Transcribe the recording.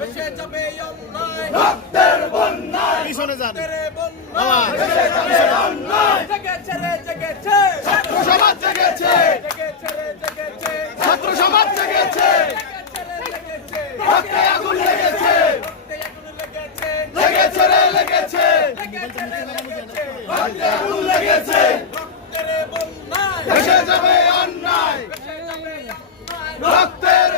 ভেসে যাবে অন্যায় রক্তের বন্যায় পিছনে যান ভেসে যাবে অন্যায় জেগেছে রে জেগেছে ছাত্র সমাজ জেগেছে জেগেছে রে জেগেছে ছাত্র সমাজ জেগেছে রক্তে আগুন লেগেছে লেগেছে রে লেগেছে রক্তে আগুন লেগেছে ভেসে যাবে অন্যায় রক্তের